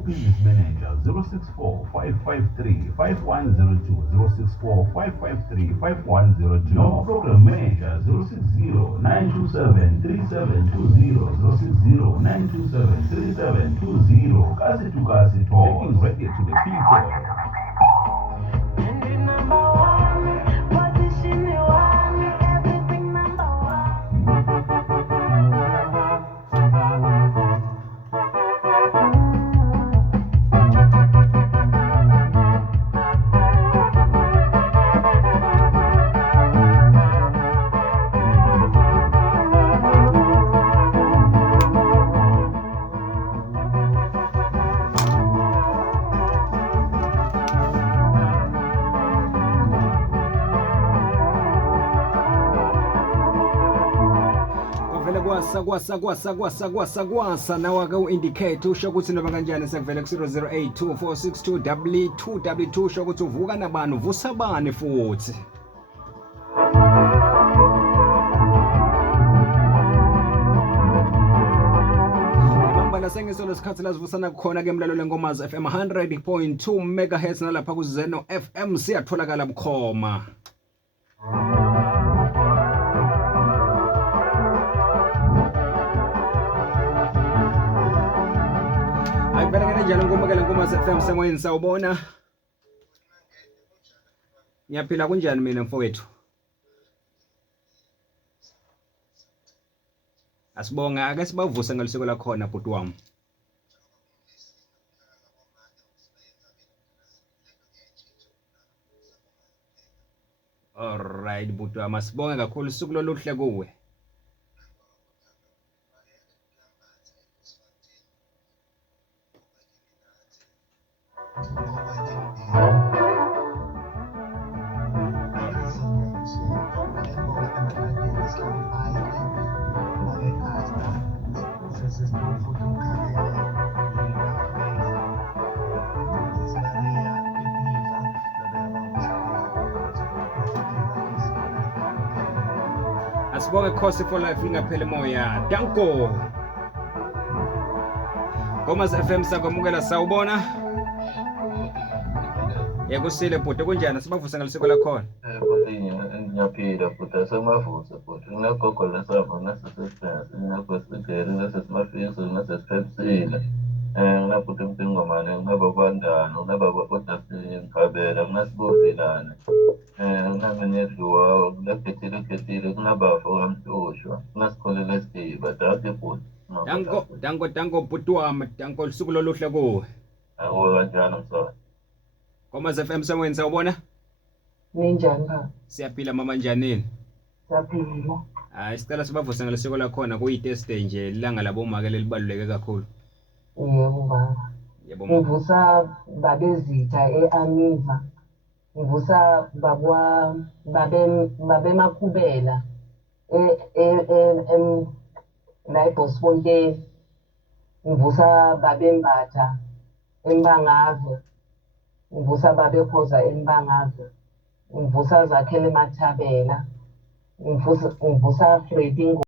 Business Manager 064 553 5102 064 553 5102 noma Program Manager 060 927 3720 060 927 3720 kasi to kasi talk, taking radio to the people. kwasa nawa ka u-indicate usho ukuthi noma kanjani sekuvele ku-00824622222 usho ukuthi uvuka nabani uvusa bani futhi ibambala sengisolo sikhathi lazivusana khona ke mlalelo lenkomazi FM 100.2 MHz nalapha kuZeno FM siyatholakala bukhoma ayibheka kanjani ngombakela nkomazi FM sengoyini sawubona ngiyaphila kunjani mina mfowethu asibonga ake sibavuse ngaliseko lakhona bhuti wami alright bhuti wami asibonge kakhulu usuku loluhle kuwe asibonge Khosi for life lingapheli moya danko Nkomazi FM sakwamukela sawubona yakusile bhuti kunjani sibavuse ngaliseko lakhona ngiyaphila futhi asemavusa futhi nginagogo lesama nasesesifensi nginagosigeri nasesimafiso nasesipepsile nginafuthi emsingomane nginababandano nginababodasini ngikhabela nginasibovilane nginamenyedluwa nginakhethile nginabafa kamhloshwa nginasikholela esidiba dati futhi danko bhuti wami danko lusuku loluhle kuwe kanjani msana Nkomazi FM sengoyini sawubona Ninjani ka? Siyaphila mama njanini? Siyaphila. Hayi sicela sibavuse ngaliseko lakhona kuyi-Thursday nje ilanga laboma ke lelibaluleke kakhulu. Yebo baba. Yebo. Ngivusa babezitha eAniva. Ngivusa babe Makhubela la eBosfontein. Ngivusa babembatha eMbangave. Ngivusa babekhoza eMbangave. Ngivusa Zakhele Mathabela. Ngivusa Freddy